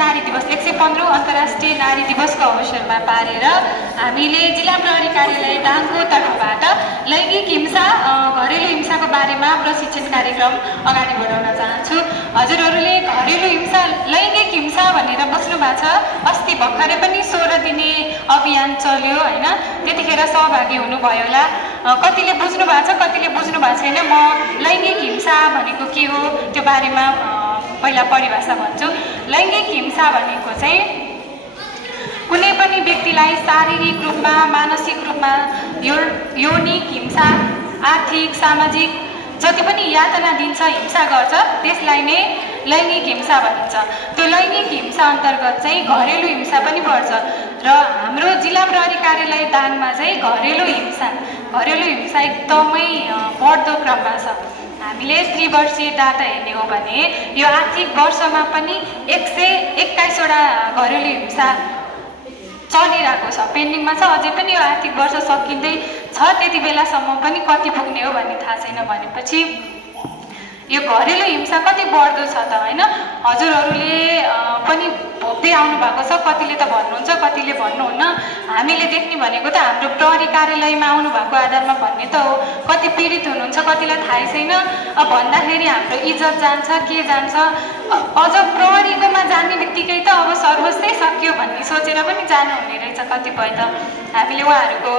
नारी दिवस 115औं अन्तर्राष्ट्रिय नारी दिवसको अवसरमा पारेर हामीले जिल्ला प्रहरी कार्यालय दाङको तर्फबाट लैङ्गिक हिंसा घरेलु हिंसाको बारेमा प्रशिक्षण कार्यक्रम अगाडि बढाउन चाहन्छु। हजुरहरूले घरेलु हिंसा लैङ्गिक हिंसा भनेर बुझ्नु भएको छ। अस्ति भर्खरै पनि 16 दिने अभियान चल्यो हैन, त्यतिखेर सहभागी हुनुभयो होला। कतिले बुझ्नु भएको छ, कतिले बुझ्नु भएको छैन। म लैङ्गिक हिंसा भनेको के हो त्यो बारेमा पहिला परिभाषा भन्छु। लैङ्गिक हिंसा भनेको चाहिँ कुनै पनि व्यक्तिलाई शारीरिक रूपमा, मानसिक रूपमा यौनिक हिंसा, आर्थिक, सामाजिक जति पनि यातना दिन्छ, हिंसा गर्छ, त्यसलाई नै लैङ्गिक हिंसा भनिन्छ। त्यो लैङ्गिक हिंसा अन्तर्गत चाहिँ घरेलु हिंसा पनि पर्छ र हाम्रो जिल्ला प्रहरी कार्यालय दाङमा चाहिँ घरेलु हिंसा एकदमै बढ्दो क्रममा छ। हामीले त्रिवर्षीय डाटा हेर्ने हो भने यो आर्थिक वर्षमा पनि 121वटा घरेलु हिंसा चलिरहेको छ, पेन्डिङमा छ। अझै पनि यो आर्थिक वर्ष सकिँदै छ, त्यति बेलासम्म पनि कति पुग्ने हो भन्ने थाहा छैन। भनेपछि यो घरेलु हिंसा कति बढ्दो छ त हैन। हजुरहरूले पनि भोग्दै आउनु भएको छ, कतिले त भन्नुहुन्छ, कतिले भन्नुहुन्न। हामीले देख्ने भनेको त हाम्रो प्रहरी कार्यालयमा आउनु भएको आधारमा भन्ने त हो। कति पीडित हुनुहुन्छ, कतिलाई थाहै छैन। भन्दाखेरि हाम्रो इज्जत जान्छ, के जान्छ। अझ प्रहरीकोमा जाने बित्तिकै त अब सर्वस्वै सक्यो भन्ने सोचेर पनि जानुहुने रहेछ कतिपय त। हामीले उहाँहरूको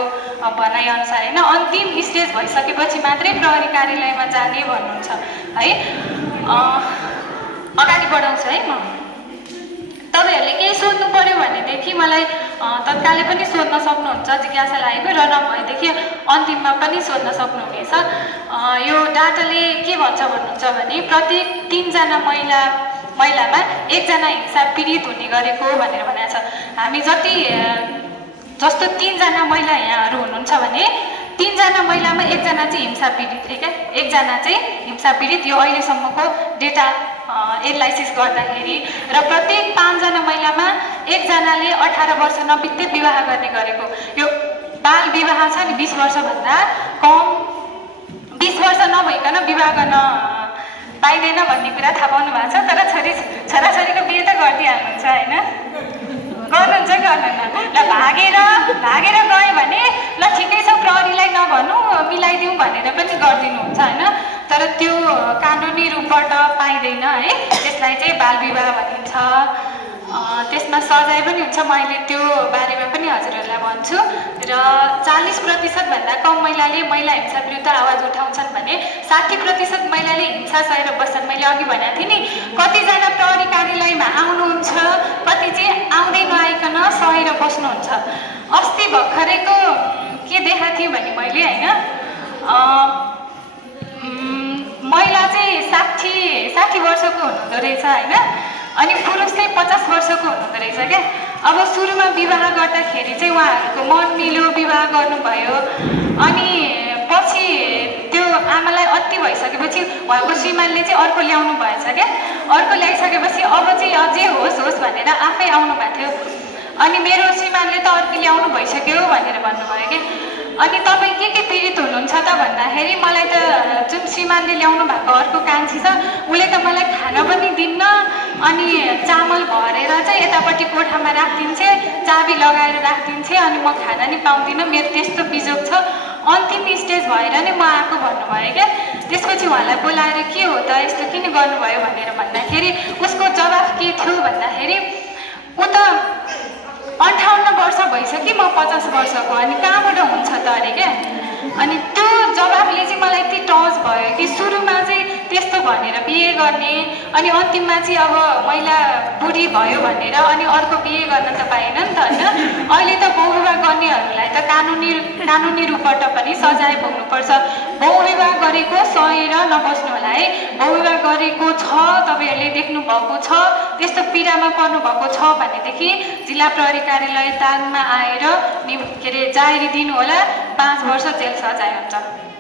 भनाइअनुसार हैन अन्तिम स्टेज भइसकेपछि मात्रै प्रहरी कार्यालयमा जाने भन्नुहुन्छ है। अगाडि बढाउँछु है म। तपाईहरूले केही सोध्नु पर्यो भनेदेखि मलाई तत्कालै पनि सोध्न सक्नुहुन्छ, जिज्ञासा लागेको, र नभएदेखि अन्तिममा पनि सोध्न सक्नुहुनेछ। यो डाटाले के भन्छ भन्नुहुन्छ भने प्रत्येक 3 जना महिलामा 1 जना हिंसा पीडित हुने गरेको भनेर भनेको छ। हामी जस्तो 3 जना महिला यहाँहरू हुनुहुन्छ भने 3 जना महिलामा 1 जना चाहिँ हिंसा पीडित रे क्या। 1 जना चाहिँ हिंसा पीडित, यो अहिलेसम्मको डेटा एनालाइसिस गर्दाखेरि। र प्रत्येक 5 जना महिलामा 1 जनाले 18 वर्ष नबित्दै विवाह गर्ने गरेको। यो बाल विवाह छ नि, 20 वर्षभन्दा कम, 20 वर्ष नभइकन विवाह गर्न पाइँदैन भन्ने कुरा थाहा पाउनु भएको छ। तर छोराछोरीको बिहे त गरिदिइहाल्नुहुन्छ होइन, गर्नुहुन्छ गर्दैन। ल भागेर गयो भने ल ठिकै छ, प्रहरीलाई नभनौँ, मिलाइदिउँ भनेर पनि गरिदिनुहुन्छ होइन। तर त्यो कानुनी रूपबाट पाइँदैन है, त्यसलाई चाहिँ बाल विवाह भनिन्छ। त्यसमा सजाय पनि हुन्छ। मैले त्यो बारेमा पनि हजुरहरूलाई भन्छु। र 40% भन्दा कम महिला हिंसा विरुद्ध आवाज उठाउँछन् भने 60% महिलाले हिंसा सहेर बस्छन्। मैले अघि भनेको थिएँ नि, कतिजना प्रहरी कार्यालयमा आउनुहुन्छ, कति चाहिँ आउँदै नआइकन सहेर बस्नुहुन्छ। अस्ति भर्खरैको के देखाएको थिएँ भने मैले होइन, महिला चाहिँ 60 वर्षको हुनुहुँदो रहेछ होइन, अनि पुरुष चाहिँ 50 वर्षको हुनुहुँदो रहेछ क्या। अब सुरुमा विवाह गर्दाखेरि चाहिँ उहाँहरूको मन मिल्यो, विवाह गर्नुभयो। अनि पछि त्यो आमालाई अति भइसकेपछि उहाँको श्रीमानले चाहिँ अर्को ल्याउनु भएछ क्या। अर्को ल्याइसकेपछि अब चाहिँ अझै होस् भनेर आफै आउनु भएको थियो। अनि मेरो श्रीमानले त अर्को ल्याउनु भइसक्यो भनेर भन्नुभयो क्या। अनि तपाईँ के पीडित हुनुहुन्छ त भन्दाखेरि मलाई त जुन श्रीमानले ल्याउनु भएको अर्को कान्छी छ, उसले त मलाई खाना पनि दिन्न, अनि चामल भरेर चाहिँ यतापट्टि कोठामा राखिदिन्छे, चाबी लगाएर राखिदिन्छे, अनि म खाना नि पाउँदिनँ, मेरो त्यस्तो बिजोग छ। अन्तिम स्टेज भएर नै म आएको भन्नुभयो क्या। त्यसपछि उहाँलाई बोलाएर के हो त, यस्तो किन गर्नुभयो भनेर भन्दाखेरि उसको जवाफ के थियो भन्दाखेरि ऊ त 58 वर्ष भइसक्यो, म 50 वर्षको, अनि कहाँबाट हुन्छ त अरे क्या। अनि त्यो जवाफले चाहिँ मलाई यति टच भयो कि सुरुमा चाहिँ त्यस्तो भनेर बिहे गर्ने, अनि अन्तिममा चाहिँ अब महिला बुढी भयो भनेर अनि अर्को बिहे गर्न त पाएन नि त होइन। अहिले त बहुविवाह गर्नेहरूलाई त कानुनी रूपबाट पनि सजाय भोग्नुपर्छ। बहुविवाह गरेको सहेर नबस्नु होला है। बहुविवाह गरेको छ, तपाईँहरूले देख्नु भएको छ, त्यस्तो पीडामा पर्नु भएको छ भनेदेखि जिल्ला प्रहरी कार्यालय दाङमा आएर जाहेरी दिनु होला, 5 वर्ष जेल सजाय हुन्छ।